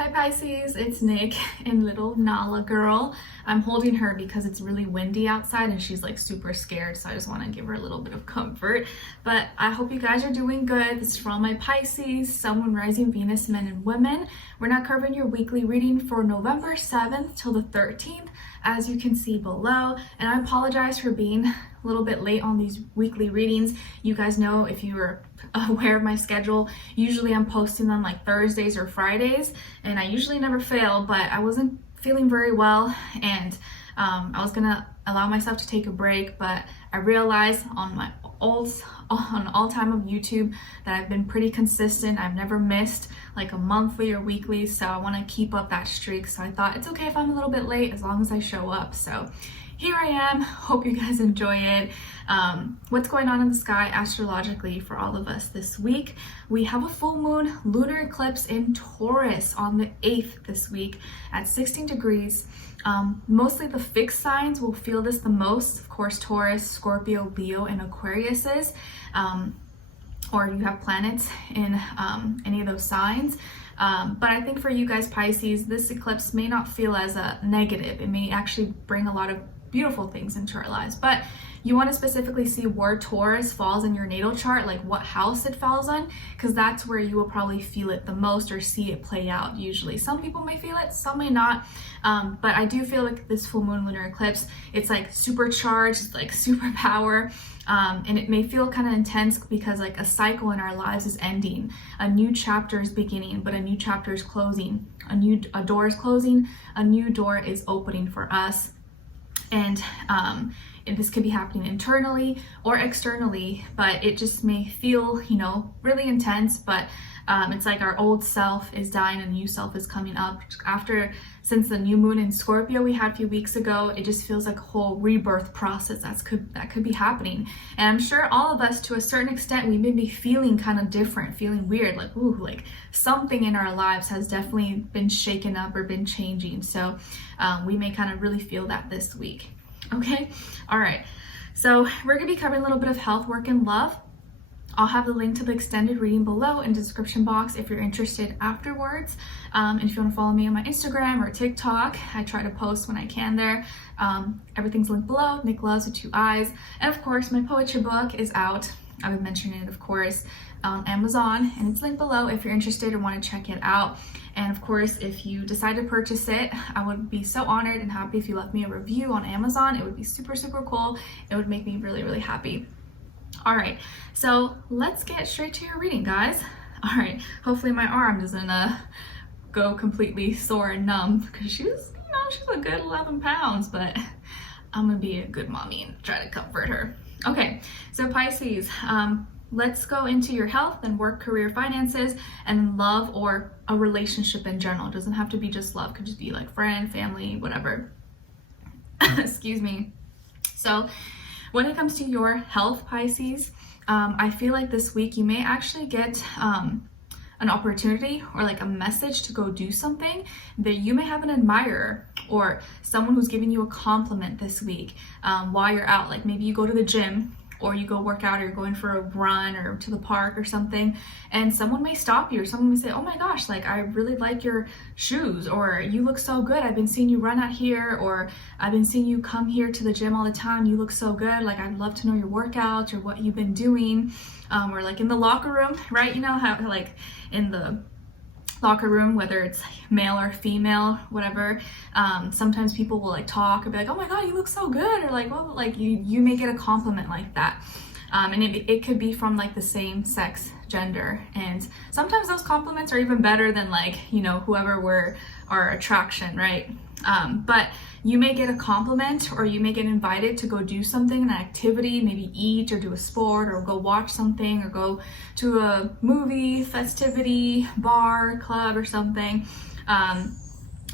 Hi Pisces, it's Nick and little Nala girl. I'm holding her because it's really windy outside and she's like super scared, so I just want to give her a little bit of comfort. But I hope you guys are doing good. This is for all my Pisces, Sun, Moon, Rising, Venus, men and women. We're now covering your weekly reading for November 7th till the 13th, as you can see below. And I apologize for being a little bit late on these weekly readings. You guys know, if you were aware of my schedule, usually I'm posting them like Thursdays or Fridays, and I usually never fail, but I wasn't feeling very well, and I was gonna allow myself to take a break, but I realized on my all time of YouTube that I've been pretty consistent. I've never missed like a monthly or weekly, so I want to keep up that streak. So I thought it's okay if I'm a little bit late as long as I show up. So here I am. Hope you guys enjoy it. What's going on in the sky astrologically for all of us this week? We have a full moon lunar eclipse in Taurus on the 8th this week at 16 degrees. Mostly the fixed signs will feel this the most. Of course, Taurus, Scorpio, Leo, and Aquarius is, or you have planets in any of those signs. But I think for you guys Pisces, this eclipse may not feel as a negative. It may actually bring a lot of beautiful things into our lives, but you want to specifically see where Taurus falls in your natal chart, like what house it falls on, because that's where you will probably feel it the most or see it play out usually. Some people may feel it, some may not, but I do feel like this full moon lunar eclipse, it's like supercharged, it's like superpower, and it may feel kind of intense because like a cycle in our lives is ending, a new chapter is beginning, but a new chapter is closing, a door is closing, a new door is opening for us. And this could be happening internally or externally, but it just may feel, you know, really intense. But it's like our old self is dying and a new self is coming up. Since the new moon in Scorpio we had a few weeks ago, it just feels like a whole rebirth process that could be happening. And I'm sure all of us, to a certain extent, we may be feeling kind of different, feeling weird, like, ooh, like something in our lives has definitely been shaken up or been changing. So we may kind of really feel that this week. Okay, all right. So we're gonna be covering a little bit of health, work, and love. I'll have the link to the extended reading below in the description box if you're interested afterwards. And if you want to follow me on my Instagram or TikTok, I try to post when I can there. Everything's linked below, Nicloves with 2 eyes. And of course, my poetry book is out. I've been mentioning it, of course, on Amazon, and it's linked below if you're interested or want to check it out. And of course, if you decide to purchase it, I would be so honored and happy if you left me a review on Amazon. It would be super, super cool. It would make me really, really happy. All right, so let's get straight to your reading, guys. All right, hopefully my arm doesn't go completely sore and numb, because she's a good 11 pounds, but I'm gonna be a good mommy and try to comfort her. Okay, so Pisces, let's go into your health and work, career, finances, and love or a relationship in general. It doesn't have to be just love, it could just be like friend, family, whatever. Excuse me. So when it comes to your health, Pisces, I feel like this week you may actually get an opportunity or like a message to go do something that you may have an admirer or someone who's giving you a compliment this week while you're out. Like maybe you go to the gym or you go work out or you're going for a run or to the park or something, and someone may stop you or someone may say, oh my gosh, like I really like your shoes, or you look so good, I've been seeing you run out here, or I've been seeing you come here to the gym all the time, you look so good, like I'd love to know your workouts or what you've been doing. Or like in the locker room, right? You know how like in the locker room, whether it's male or female, whatever, sometimes people will like talk and be like, oh my god, you look so good, or like, well, like you may get a compliment like that, and it could be from like the same sex gender, and sometimes those compliments are even better than like, you know, whoever were our attraction, right? But you may get a compliment or you may get invited to go do something, an activity, maybe eat or do a sport or go watch something or go to a movie, festivity, bar, club or something.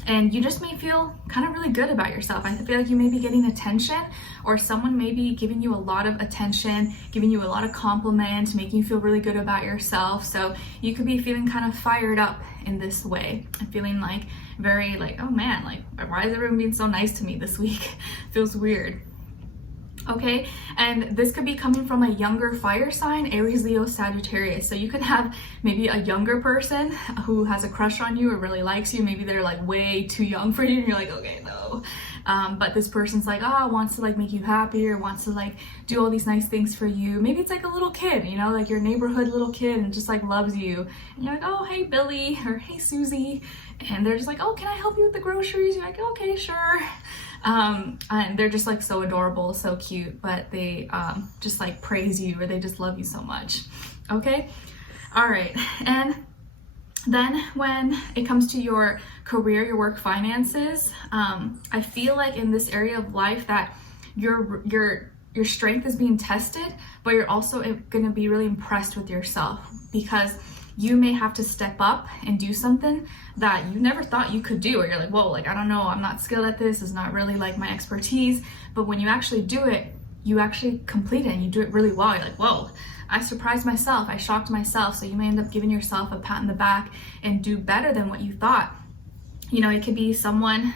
And you just may feel kind of really good about yourself. I feel like you may be getting attention, or someone may be giving you a lot of attention, giving you a lot of compliments, making you feel really good about yourself. So you could be feeling kind of fired up in this way, and feeling like very like, oh man, like why is everyone being so nice to me this week? Feels weird. Okay, and this could be coming from a younger fire sign, Aries, Leo, Sagittarius. So you could have maybe a younger person who has a crush on you or really likes you. Maybe they're like way too young for you and you're like, okay, no. But this person's like, wants to like make you happy or wants to like do all these nice things for you. Maybe it's like a little kid, you know, like your neighborhood little kid, and just like loves you. And you're like, oh, hey, Billy, or hey, Susie. And they're just like, oh, can I help you with the groceries? You're like, okay, sure. And they're just like so adorable, so cute, but they just like praise you, or they just love you so much. Okay. All right. And then when it comes to your career, your work, finances, I feel like in this area of life that your strength is being tested, but you're also going to be really impressed with yourself, because you may have to step up and do something that you never thought you could do, or you're like, whoa, like, I don't know, I'm not skilled at this, it's not really like my expertise. But when you actually do it, you actually complete it and you do it really well. You're like, whoa, I surprised myself, I shocked myself. So you may end up giving yourself a pat on the back and do better than what you thought. You know, it could be someone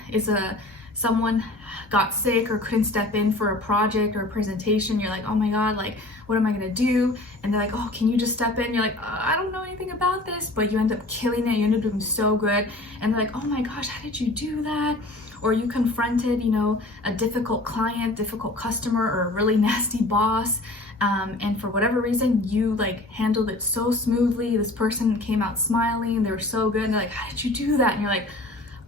got sick or couldn't step in for a project or a presentation. You're like, oh my God, like, what am I gonna do? And they're like, oh, can you just step in? You're like, I don't know anything about this, but you end up killing it. You end up doing so good. And they're like, oh my gosh, how did you do that? Or you confronted, you know, a difficult client, difficult customer, or a really nasty boss. And for whatever reason, you like handled it so smoothly. This person came out smiling. They were so good. And they're like, how did you do that? And you're like,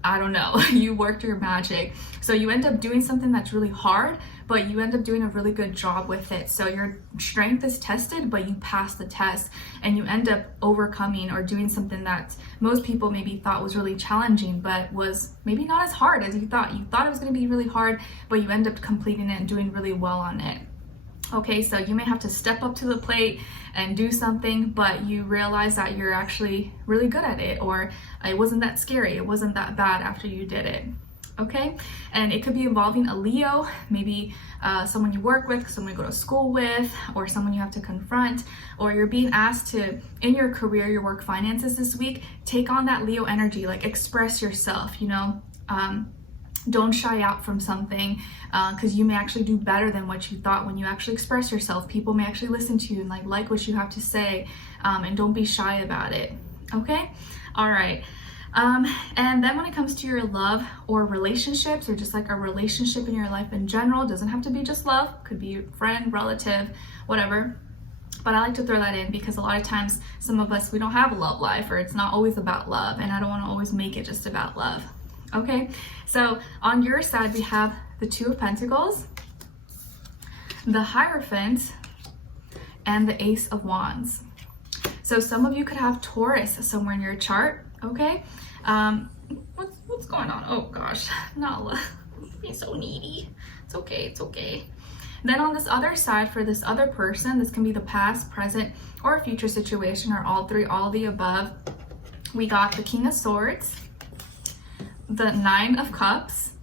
I don't know, you worked your magic. So you end up doing something that's really hard, but you end up doing a really good job with it. So your strength is tested, but you pass the test, and you end up overcoming or doing something that most people maybe thought was really challenging, but was maybe not as hard as you thought. You thought it was going to be really hard, but you end up completing it and doing really well on it. Okay, so you may have to step up to the plate and do something, but you realize that you're actually really good at it, or it wasn't that scary, it wasn't that bad after you did it. Okay, and it could be involving a Leo, maybe someone you work with, someone you go to school with, or someone you have to confront, or you're being asked to, in your career, your work, finances this week, take on that Leo energy, like express yourself, you know. Don't shy out from something, because you may actually do better than what you thought when you actually express yourself. People may actually listen to you and like what you have to say, and don't be shy about it. Okay, all right. And then when it comes to your love or relationships, or just like a relationship in your life in general, doesn't have to be just love, could be friend, relative, whatever. But I like to throw that in because a lot of times some of us, we don't have a love life, or it's not always about love, and I don't want to always make it just about love. Okay, so on your side, we have the Two of Pentacles, the Hierophant, and the Ace of Wands. So some of you could have Taurus somewhere in your chart, okay? What's going on? Oh gosh, Nala, being so needy. It's okay, it's okay. Then on this other side, for this other person, this can be the past, present, or a future situation, or all three, all the above. We got the King of Swords, the Nine of Cups,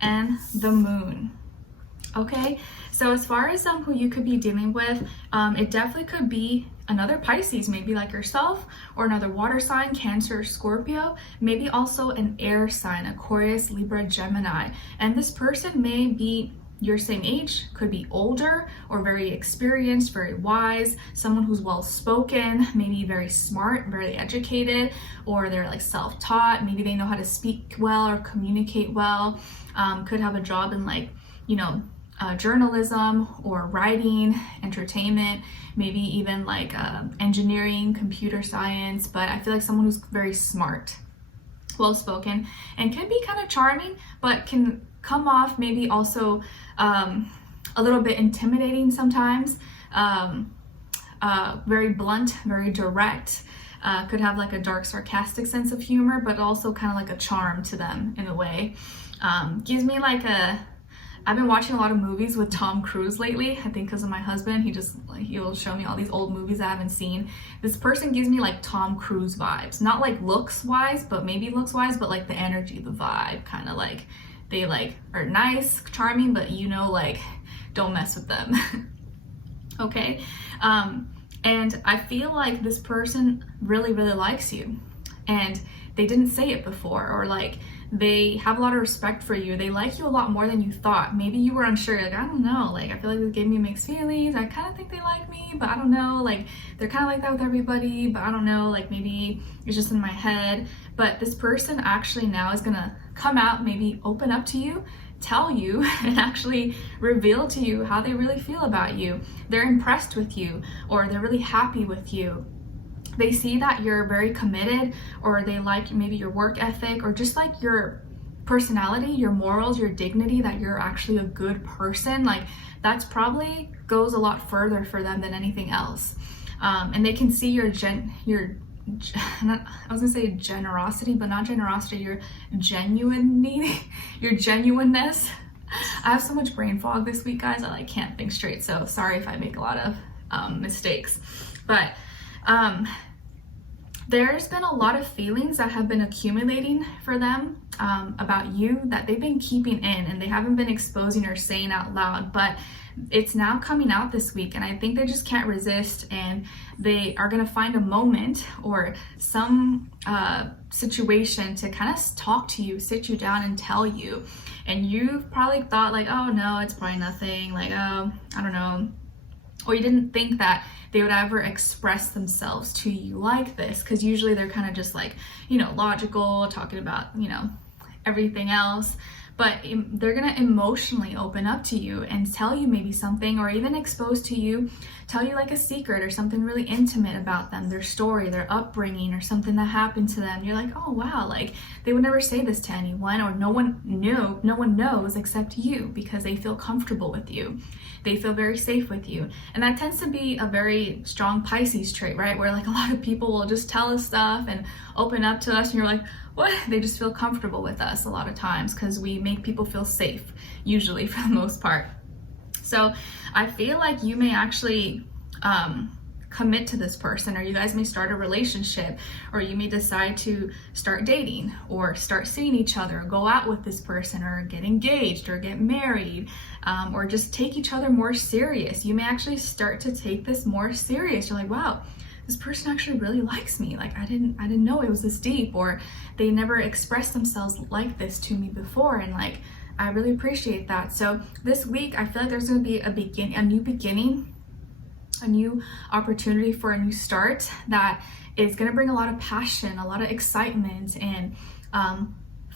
and the Moon. Okay, so as far as who you could be dealing with, it definitely could be another Pisces, maybe like yourself, or another water sign, Cancer, Scorpio, maybe also an air sign, Aquarius, Libra, Gemini. And this person may be your same age, could be older, or very experienced, very wise, someone who's well-spoken, maybe very smart, very educated, or they're like self-taught, maybe they know how to speak well or communicate well, could have a job in like, you know, journalism or writing, entertainment, maybe even like engineering, computer science. But I feel like someone who's very smart, well-spoken, and can be kind of charming, but can come off maybe also a little bit intimidating sometimes, very blunt, very direct, could have like a dark, sarcastic sense of humor, but also kind of like a charm to them in a way. Gives me like I've been watching a lot of movies with Tom Cruise lately, I think because of my husband. He'll show me all these old movies I haven't seen. This person gives me like Tom Cruise vibes, not like looks wise, but maybe looks wise, but like the energy, the vibe, kind of like they like are nice, charming, but you know, like don't mess with them. Okay, and I feel like this person really, really likes you, and they didn't say it before, or like they have a lot of respect for you. They like you a lot more than you thought. Maybe you were unsure, like, I don't know, like I feel like this gave me mixed feelings. I kind of think they like me, but I don't know, like they're kind of like that with everybody, but I don't know, like maybe it's just in my head. But this person actually now is gonna come out, maybe open up to you, tell you, and actually reveal to you how they really feel about you. They're impressed with you, or they're really happy with you. They see that you're very committed, or they like maybe your work ethic, or just like your personality, your morals, your dignity, that you're actually a good person. Like that's probably goes a lot further for them than anything else. And they can see your I was gonna say generosity, but not generosity, your your genuineness. I have so much brain fog this week, guys. I like can't think straight, so sorry if I make a lot of mistakes. But there's been a lot of feelings that have been accumulating for them about you that they've been keeping in, and they haven't been exposing or saying out loud, but it's now coming out this week, and I think they just can't resist, and they are going to find a moment or some situation to kind of talk to you, sit you down and tell you. And you've probably thought like, oh no, it's probably nothing, like, oh, I don't know, or you didn't think that they would ever express themselves to you like this, because usually they're kind of just like, you know, logical, talking about, you know, everything else. But they're gonna emotionally open up to you and tell you maybe something, or even expose to you, tell you like a secret or something really intimate about them, their story, their upbringing, or something that happened to them. You're like, oh wow, like they would never say this to anyone, or no one knows except you, because they feel comfortable with you. They feel very safe with you. And that tends to be a very strong Pisces trait, right? Where like a lot of people will just tell us stuff and open up to us, and you're like, what? They just feel comfortable with us a lot of times, because we make people feel safe, usually, for the most part. So I feel like you may actually commit to this person, or you guys may start a relationship, or you may decide to start dating, or start seeing each other, or go out with this person, or get engaged, or get married, or just take each other more serious. You may actually start to take this more serious. You're like, wow, this person actually really likes me. Like I didn't know it was this deep, or they never expressed themselves like this to me before, and like I really appreciate that. So this week I feel like there's going to be a new beginning, a new opportunity for a new start that is going to bring a lot of passion, a lot of excitement, and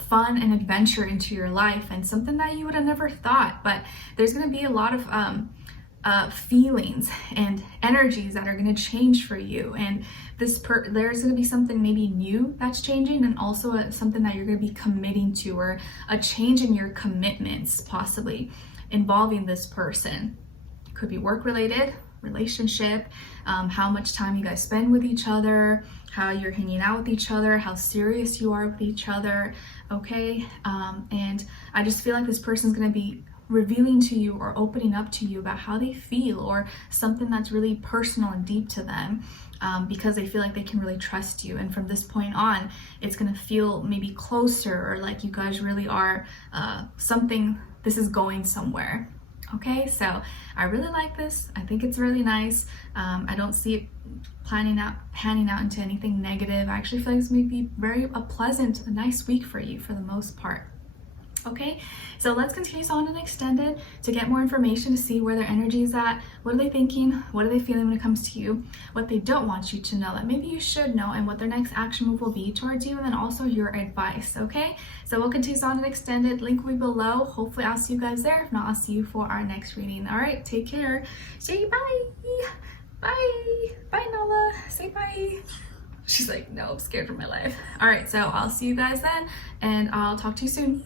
fun and adventure into your life, and something that you would have never thought. But there's going to be a lot of feelings and energies that are going to change for you, and there's going to be something maybe new that's changing, and also something that you're going to be committing to, or a change in your commitments possibly involving this person. Could be work related, relationship, how much time you guys spend with each other, how you're hanging out with each other, how serious you are with each other. Okay, and I just feel like this person's going to be revealing to you or opening up to you about how they feel, or something that's really personal and deep to them, because they feel like they can really trust you. And from this point on, it's going to feel maybe closer, or like you guys really are this is going somewhere. Okay, so I really like this. I think it's really nice. I don't see it panning out into anything negative. I actually feel like this may be a pleasant, a nice week for you for the most part. Okay, so let's continue on and extended to get more information, to see where their energy is at. What are they thinking? What are they feeling when it comes to you? What they don't want you to know that maybe you should know, and what their next action move will be towards you, and then also your advice. Okay, so we'll continue on and extended. Link will be below. Hopefully I'll see you guys there. If not, I'll see you for our next reading. All right, take care. Say bye. Bye Nala. Say bye. She's like, no, I'm scared for my life. All right, so I'll see you guys then, and I'll talk to you soon.